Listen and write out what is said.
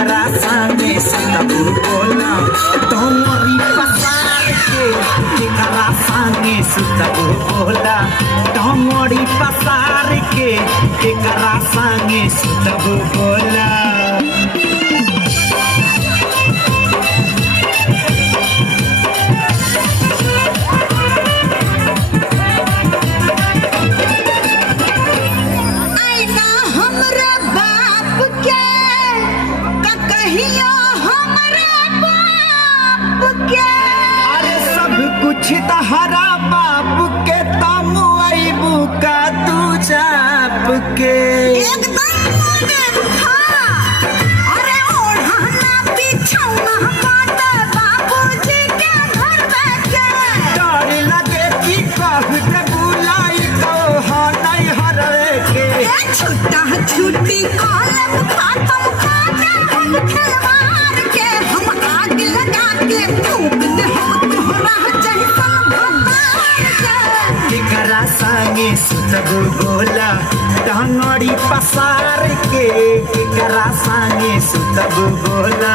केकरा संगे सुतबू बोला तोरी पसार के केकरा संगे सुतबू बोला तोरी पसार के केकरा संगे सुतबू बोला तहरा बाप के तम अबू का तू चाप के अरे ओढ़ना बिछौना बाटे बाबूजी के घर बैठे डर लगे कि कह के बुलाई तो नहीं हरे के छुट्टा छुट्टी कॉलम खत्म काटे हम खिलवाड़ के हम आग लगा के फूंक दे हम तोहरा केकरा संगे सुतबू बोला टंगड़ी पसार के केकरा संगे सुतबू बोला